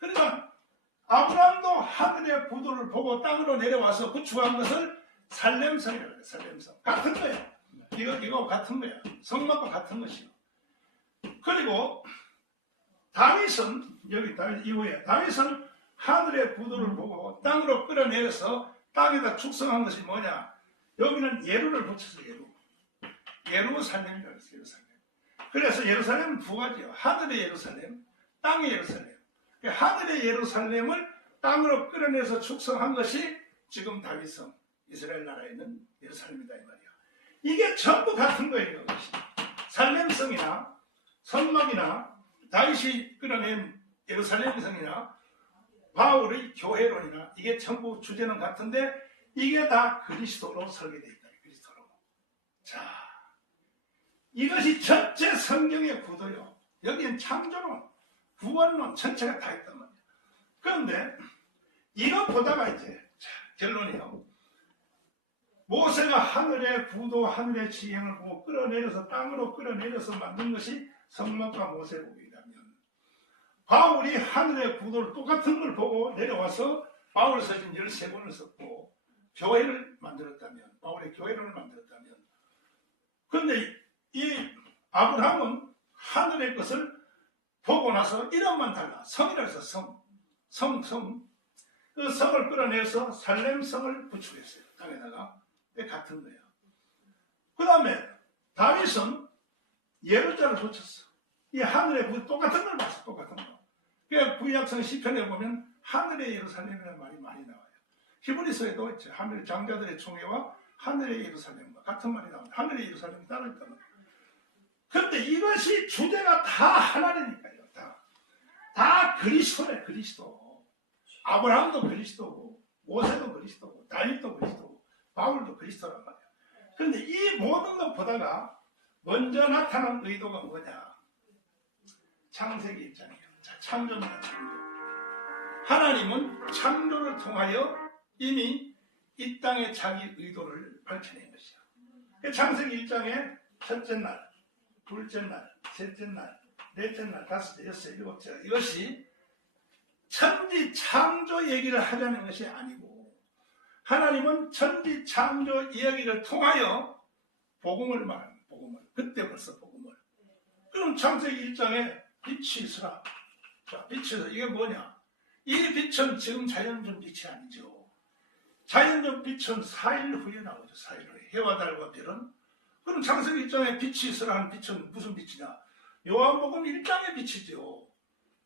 그러니까 아브라함도 하늘의 부도를 보고 땅으로 내려와서 구축한 것을 살렘성이라고 해요. 살렘성. 같은 거예요. 이거 같은 거야. 성막과 같은 것이요. 그리고 다윗은 여기 다윗 이후에 다윗은 하늘의 부도를 보고 땅으로 끌어내려서 땅에다 축성한 것이 뭐냐? 여기는 예루를 붙여서 예루살렘이라고 했어요. 예루살렘. 그래서 예루살렘은 두 가지요. 하늘의 예루살렘, 땅의 예루살렘. 하늘의 예루살렘을 땅으로 끌어내서 축성한 것이 지금 다윗성, 이스라엘 나라에 있는 예루살렘이다 이 말이야. 이게 전부 같은 거예요. 살렘성이나 성막이나 다윗이 끌어낸 예루살렘 성이나 바울의 교회론이나 이게 전부 주제는 같은데 이게 다 그리스도로 설계되어 있다. 그리스도로. 자, 이것이 전체 성경의 구도요. 여기엔 창조론, 구원론 전체가 다 있단 말이에요. 그런데 이거 보다가 이제 결론이요. 모세가 하늘의 부도, 하늘의 지형을 보고 끌어내려서 땅으로 끌어내려서 만든 것이 성막과 모세국이라면 바울이 하늘의 부도를 똑같은 걸 보고 내려와서 바울 서신 13권을 썼고 교회를 만들었다면 바울의 교회를 만들었다면 그런데 이 아브라함은 하늘의 것을 보고 나서 이름만 달라. 성이라 해서 성. 그 성을 끌어내서 살렘성을 구축했어요. 땅에다가. 같은 거예요. 그 다음에 다윗은 예루자를 붙였어. 이 하늘의 부 똑같은 걸 봤어. 똑같은 거. 그러니까 구약성 시편에 보면 하늘의 예루살렘이라는 말이 많이 나와요. 히브리서에도 있죠. 하늘 장자들의 총회와 하늘의 예루살렘과 같은 말이 나옵니다. 하늘의 예루살렘이 따로 있단 말이에요. 그런데 이것이 주제가 다 하나니까요. 다 그리스도래. 그리스도. 아브라함도 그리스도고 모세도 그리스도고 다윗도 그리스도고 바울도 그리스도란 말이에요. 그런데 이 모든 것 보다가 먼저 나타난 의도가 뭐냐? 창세기 입장이에요. 창조입니다. 창조. 하나님은 창조를 통하여 이미 이 땅에 자기 의도를 밝혀낸 것이야. 창세기 1장에 첫째 날, 둘째 날, 셋째 날, 넷째 날, 다섯째, 여섯째, 일곱째 이것이 천지 창조 얘기를 하자는 것이 아니고 하나님은 천지 창조 이야기를 통하여 복음을 말합니다. 복음을. 그때 벌써 복음을. 그럼 창세기 1장에 빛이 있으라. 자, 빛이 있으라. 이게 뭐냐? 이 빛은 지금 자연적 빛이 아니죠. 자연적 빛은 4일 후에 나오죠. 4일 후에. 해와 달과 별은. 그럼 창세기 1장에 빛이 있으라 하는 빛은 무슨 빛이냐? 요한복음 1장의 빛이죠.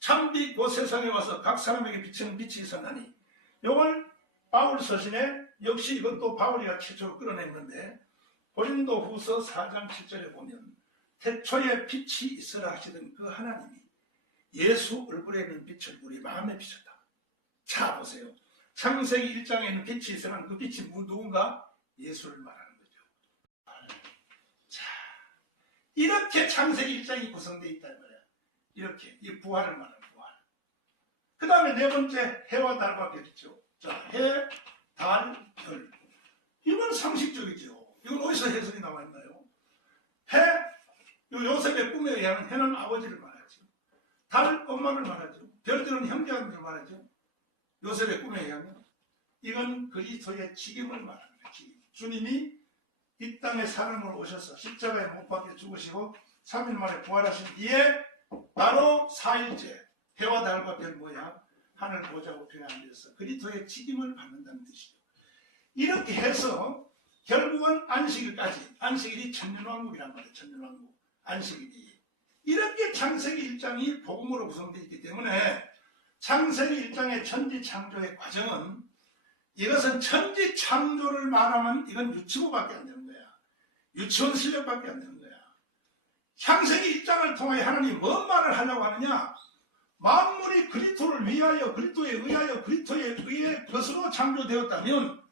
참빛 그 세상에 와서 각 사람에게 비치는 빛이 있었나니 이걸 바울 서신에 역시 이것도 바울이가 최초로 끌어낸 건데 고린도 후서 4장 7절에 보면 태초에 빛이 있으라 하시던 그 하나님이 예수 얼굴에 있는 빛을 우리 마음에 비쳤다. 자 보세요. 창세기 1장에 있는 빛이 있으라는 그 빛이 누군가? 예수를 말하는 거죠. 자, 이렇게 창세기 1장이 구성되어 있단 말이야. 이렇게 이 부활을 말하는 부활. 그 다음에 네 번째 해와 달과 별이죠. 자, 해, 달, 별. 이건 상식적이죠. 이건 어디서 해석이 나와 있나요? 해, 요셉의 꿈에 의하면 해는 아버지를 말하죠. 달, 엄마를 말하죠. 별들은 형제들을 말하죠. 요셉의 꿈에 의하면. 이건 그리스도의 직임을 말하는 거예요. 주님이 이 땅에 사람으로 오셔서 십자가에 못 박혀 죽으시고 3일 만에 부활하신 뒤에 바로 4일째 해와 달과 별 모양 하늘 보좌 우편에 앉아서 그리스도의 직임을 받는다는 뜻이죠. 이렇게 해서 결국은 안식일까지, 안식일이 천년왕국이란 말이에요. 천년왕국, 안식일이. 이렇게 창세기 1장이 복음으로 구성되어 있기 때문에 창세기 1장의 천지 창조의 과정은 이것은 천지 창조를 말하면 이건 유치부밖에 안 되는 거야. 유치원 실력밖에 안 되는 거야. 창세기 1장을 통하여 하나님이 뭔 말을 하려고 하느냐? 만물이 그리스도를 위하여 그리스도에 의하여 그리스도에 의해 것으로 창조되었다면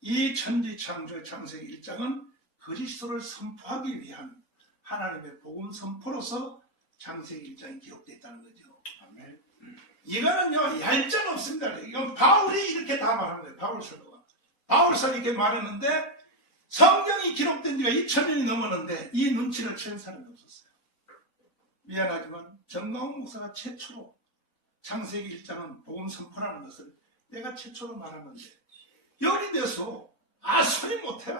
이 천지 창조의 창세기 1장은 그리스도를 선포하기 위한 하나님의 복음 선포로서 창세기 1장이 기록되어 있다는 거죠. 아멘. 이거는요 얄짤 없습니다. 이건 바울이 이렇게 다 말하는 거예요. 바울서가. 바울서가 이렇게 말했는데 성경이 기록된 지가 2000년이 넘었는데 이 눈치를 챈 사람이 없었어요. 미안하지만 정광훈 목사가 최초로 창세기 1장은 복음 선포라는 것을 내가 최초로 말한 건데 여기 대해서 소리 못해.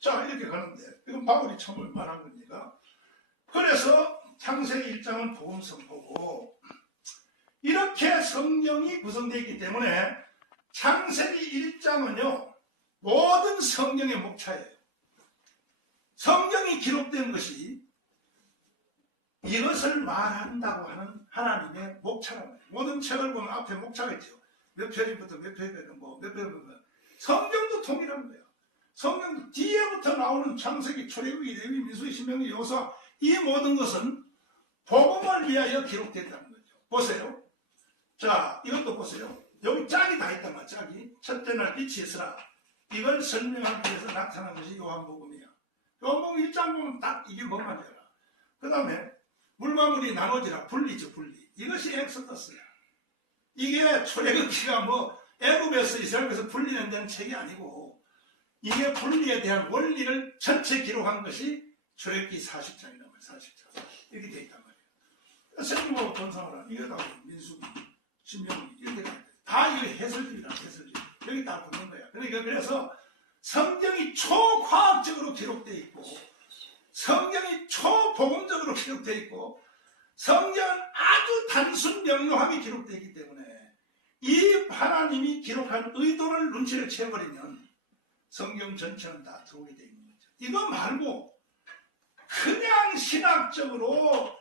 자, 이렇게 가는데 이건 바울이 처음 말한 겁니다. 그래서 창세기 1장은 복음 선포고 이렇게 성경이 구성되어 있기 때문에 창세기 1장은요 모든 성경의 목차예요. 성경이 기록된 것이 이것을 말한다고 하는 하나님의 목차라고 해요. 모든 책을 보면 앞에 목차가 있죠. 몇 페이지부터 몇 페이지까지 몇 페이지부터 성경도 동일한 거예요. 성경 뒤에부터 나오는 창세기, 출애굽기, 레위기, 민수기, 신명기, 여호수아 이 모든 것은 복음을 위하여 기록됐다는 거죠. 보세요. 자, 이것도 보세요. 여기 짝이 다 있단 말이야. 짝이. 첫째 날 빛이 있으라. 이걸 설명하기 위해서 나타난 것이 요한복음이야. 요한복음 1장 보면 딱 이게 뭔 말이야. 그 다음에 물과 물이 나눠지라. 분리죠, 분리. 이것이 엑소더스야. 이게 출애굽기가 애굽에서 이스라엘에서 분리된 데는 책이 아니고 이게 분리에 대한 원리를 전체 기록한 것이 출애굽기 40장이란 말이야. 40장. 이렇게 돼 있단 말이야. 성경하고 번성하라. 이게 다 민수기, 신명기 이렇게 다 이게 해설집이라 해설집. 여기 다 붙는 거야. 그러니까 그래서 성경이 초과학적으로 기록되어 있고 성경이 초복음적으로 기록되어 있고 성경은 아주 단순 명료하게 기록되어 있기 때문에 이 하나님이 기록한 의도를 눈치를 채버리면 성경 전체는 다 들어오게 되어 있는 거죠. 이거 말고 그냥 신학적으로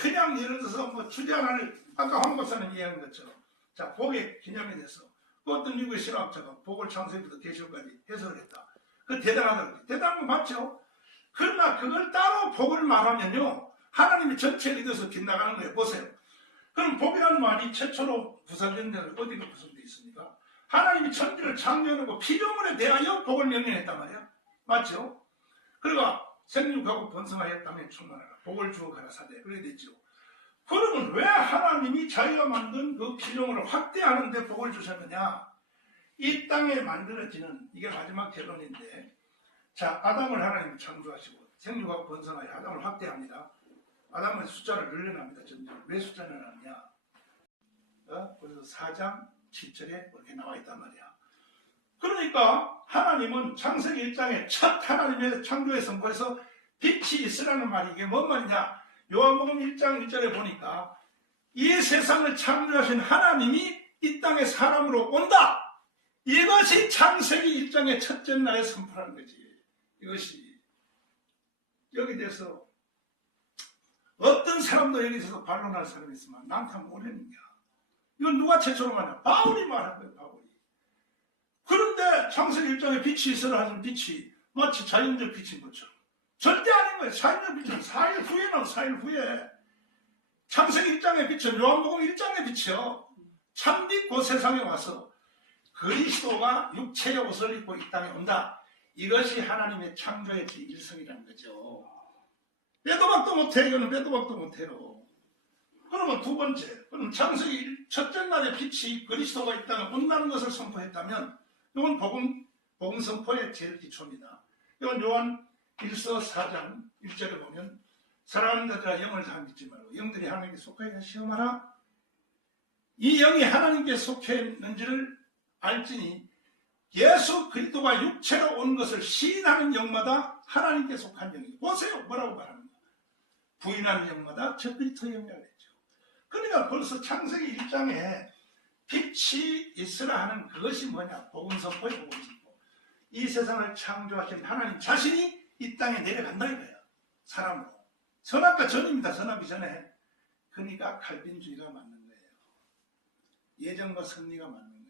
그냥 예를 들어서 주제하나를 아까 황 박사님 이야기한 것처럼 자 복의 개념에 대해서 그 어떤 미국의 신학자가 복을 창세기부터 계시록까지 해석을 했다. 그 대단하다고. 대단한 거 맞죠? 그러나 그걸 따로 복을 말하면요 하나님이 전체에 대해서 빗나가는 거예요. 보세요. 그럼 복이라는 말이 최초로 구사된 데는 어디가 구성되어 있습니까? 하나님이 천지를 창조해놓고 피조물에 대하여 복을 명령했단 말이야. 맞죠? 그러니까 생육하고 번성하여 땅에 충만하라. 복을 주어 가라사대. 그렇게 됐죠. 그러면 왜 하나님이 자기가 만든 그 피조물을 확대하는 데 복을 주셨느냐? 이 땅에 만들어지는 이게 마지막 결론인데 자 아담을 하나님이 창조하시고 생육하고 번성하여 아담을 확대합니다. 아담은 숫자를 늘려납니다. 점점. 왜 숫자를 늘려놨냐? 그래서 4장 7절에 이렇게 나와 있단 말이야. 그러니까 하나님은 창세기 1장에 첫 하나님의 창조의 선포에서 빛이 있으라는 말이 이게 뭔 말이냐? 요한복음 1장 1절에 보니까 이 세상을 창조하신 하나님이 이 땅에 사람으로 온다. 이것이 창세기 1장의 첫째 날에 선포라는 거지. 이것이 여기 대해서 어떤 사람도 여기서 반론할 사람이 있으면 나한테 하면 오래는냐. 이건 누가 최초로 말하냐? 바울이 말한 거예요. 바울이. 그런데 창세기 1장에 빛이 있으라 하는 빛이 마치 자연적 빛인 것처럼 절대 아닌 거예요. 자연적 빛은 4일 후에 나온 4일 후에 창세기 1장의 빛은 요한복음 1장의 빛이요. 참빛 그 세상에 와서 그리스도가 육체의 옷을 입고 이 땅에 온다. 이것이 하나님의 창조의 일성이라는 거죠. 빼도 박도 못해. 이거는 빼도 박도 못해요. 그러면 두 번째, 그럼 창세기 첫째 날의 빛이 그리스도가 이 땅에 온다는 것을 선포했다면 이건 복음 선포의 제일 기초입니다. 이건 요한 1서 4장 1절에 보면 사랑하는 자들아 영을 다 믿지 말고 영들이 하나님께 속하여 시험하라. 이 영이 하나님께 속해 있는지를 알지니 예수 그리스도가 육체로 온 것을 시인하는 영마다 하나님께 속한 영이 보세요. 뭐라고 말합니까? 부인하는 영마다 저 그리스도 영이라고 했죠. 그러니까 벌써 창세기 1장에 빛이 있으라 하는 그것이 뭐냐? 복음 선포의 복음 선포. 이 세상을 창조하신 하나님 자신이 이 땅에 내려간다 이거야. 사람으로. 선악과 전입니다. 선악이 전에. 그러니까 칼빈주의가 맞는 거예요. 예정과 승리가 맞는 거예요.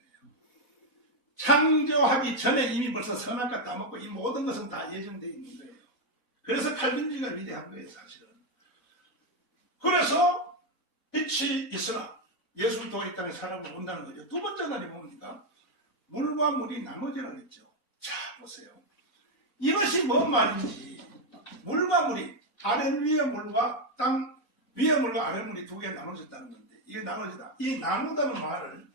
창조하기 전에 이미 벌써 선악과 따먹고 이 모든 것은 다 예정되어 있는 거예요. 그래서 칼빈주의가 위대한 거예요. 사실은. 그래서 빛이 있으나 예수를 통해 이 땅에 사람을 온다는 거죠. 두 번째 날이 뭡니까? 물과 물이 나눠지라고 했죠. 자 보세요. 이것이 뭔 말인지 물과 물이 아래 위의 물과 땅 위의 물과 아래 물이 두 개 나눠졌다는 건데 이게 나눠지다. 이 나누다는 말을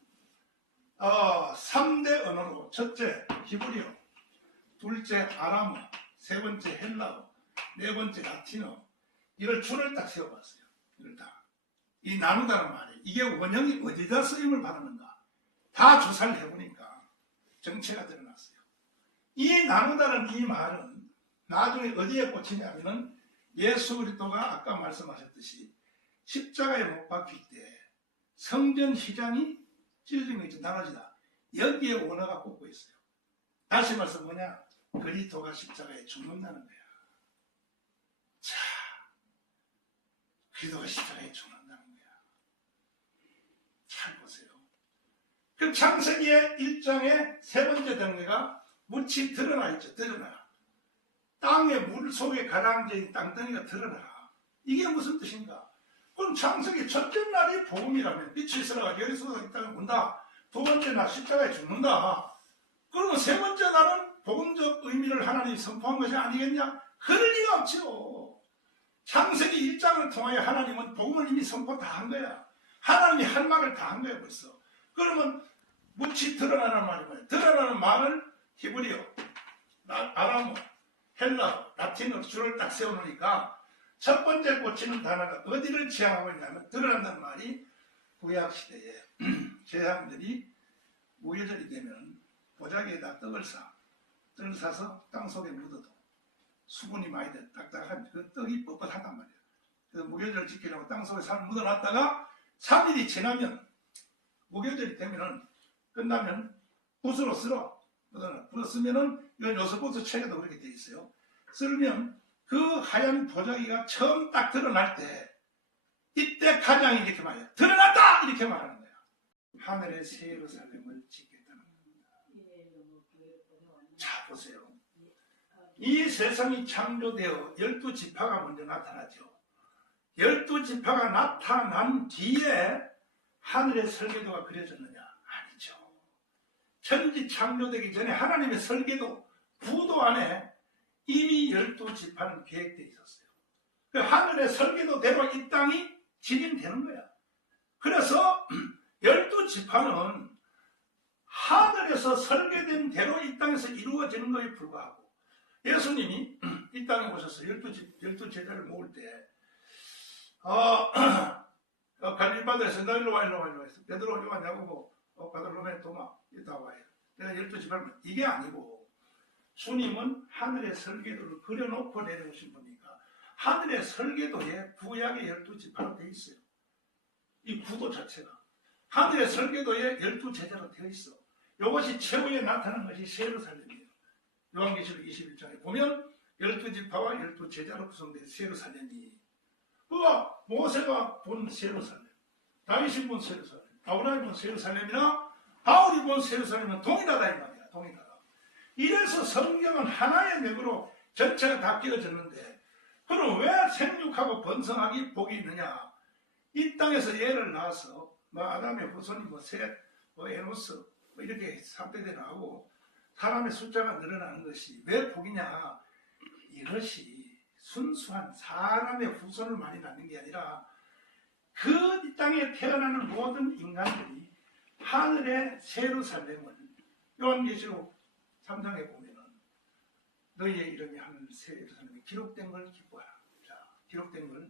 3대 언어로 첫째 히브리어, 둘째 아람어, 세 번째 헬라어, 네 번째 라틴어 이걸 줄을 딱 세워봤어요. 이걸 다. 이 나누다는 말이에요. 이게 원형이 어디다 쓰임을 받았는가? 다 조사를 해보니까 정체가 드러났어요. 이 나누다는 이 말은 나중에 어디에 꽂히냐면은 예수 그리스도가 아까 말씀하셨듯이 십자가에 못 박힐 때 성전 휘장이 찢어진 거 있죠. 나눠지다. 여기에 원어가 꽂고 있어요. 다시 말해서 뭐냐? 그리스도가 십자가에 죽는다는 거야. 자, 그리스도가 십자가에 죽는다는 거야. 잘 보세요. 그 창세기의 1장의 세 번째 단계가 묻히 드러나 있죠. 드러나. 땅의 물 속에 가라앉은 땅덩이가 드러나라. 이게 무슨 뜻인가? 그럼 창세기 첫째 날이 복음이라면 빛이 있어가 여리수가 이 땅에 온다. 두 번째 날 십자가에 죽는다. 그러면 세 번째 날은 복음적 의미를 하나님이 선포한 것이 아니겠냐? 그럴 리가 없죠. 창세기 1장을 통하여 하나님은 복음을 이미 선포 다 한 거야. 하나님이 할 말을 다 한 거야 벌써. 그러면 묻히 드러나는 말이 뭐예요? 드러나는 말을 히브리어, 아람어, 헬라어, 라틴어로 줄을 딱 세워놓으니까 첫 번째 꽂히는 단어가 어디를 지향하고 있냐면 드러난다는 말이 구약시대에 제사장들이 무교절이 되면 보자기에다 떡을 싸서 땅속에 묻어도 수분이 많이 돼 딱딱한 그 떡이 뻣뻣하단 말이에요. 그래서 무교절을 지키려고 땅속에 묻어놨다가 3일이 지나면 무교절이 되면은 끝나면 붓으로 쓸어. 붓으로 쓰면은 이건 요소보드 책에도 그렇게 돼 있어요. 쓸면 그 하얀 보자기가 처음 딱 드러날 때 이때 가장이 이렇게 말해요. 드러났다! 이렇게 말하는 거야. 하늘의 새 예루살렘을 짓겠다는 겁니다. 자 보세요. 이 세상이 창조되어 12지파가 먼저 나타나죠. 12지파가 나타난 뒤에 하늘의 설계도가 그려졌느냐? 아니죠. 천지 창조되기 전에 하나님의 설계도, 구도 안에 이미 12지파는 계획되어 있었어요. 그 하늘의 설계도대로 이 땅이 진행되는 거야. 그래서 12지파는 하늘에서 설계된 대로 이 땅에서 이루어지는 것에 불과하고 예수님이 이 땅에 오셔서 12제자를 모을 때 갈릴바다에서 너 일로 와 했어. 베드로 요한 야고보 바돌로메 도마 이따 와요. 내가 12지파를 이게 아니고 주님은 하늘의 설계도를 그려놓고 내려오신 분이니까 하늘의 설계도에 구약의 12지파로 되어 있어요. 이 구도 자체가 하늘의 설계도에 12제자로 되어 있어. 이것이 최후에 나타난 것이 새 예루살렘이에요. 요한계시록 21장에 보면 12지파와 12제자로 구성된 새 예루살렘이 그가 모세가 본 새 예루살렘, 다윗이 본 새 예루살렘, 아브라함이 본 새 예루살렘이나 바울이 본 새 예루살렘은 동일하다 이 말이야. 동일하다. 이래서 성경은 하나의 맥으로 전체가 다 끼어졌는데 그럼 왜 생육하고 번성하기 복이 있느냐? 이 땅에서 얘를 낳아서 아담의 후손이 셋, 에노스 이렇게 3대대 나오고 사람의 숫자가 늘어나는 것이 왜 복이냐? 이것이 순수한 사람의 후손을 많이 낳는 게 아니라 그 이 땅에 태어나는 모든 인간들이 하늘의 새 예루살렘을 요한계시록 3장에 보면은 너희의 이름이 하늘 새 예루살렘에 기록된 걸 기뻐하라. 자, 기록된 걸.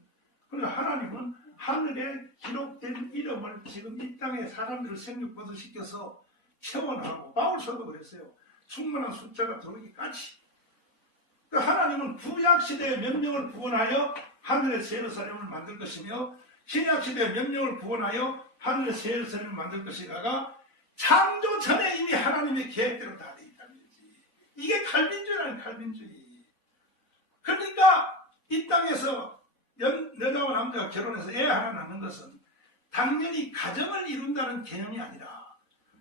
그러니까 하나님은 하늘에 기록된 이름을 지금 이 땅에 사람들을 생육버섯시켜서 채워나가고 바울서도 그랬어요. 충분한 숫자가 들어오기까지. 그러니까 하나님은 구약시대의 명령을 구원하여 하늘의 새 예루살렘을 만들 것이며 신약시대의 명령을 구원하여 하늘의 새 예루살렘을 만들 것이다가 창조 전에 이미 하나님의 계획대로 다 되어 있다는 거지. 이게 칼빈주의라는 칼빈주의. 그러니까 이 땅에서 여자와 남자가 결혼해서 애 하나 낳는 것은 당연히 가정을 이룬다는 개념이 아니라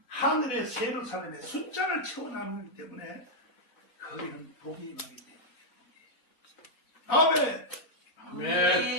하늘의 새 예루살렘의 숫자를 채워나가기 때문에 거기는 복이 임하게 됩니다. 아멘. 아멘.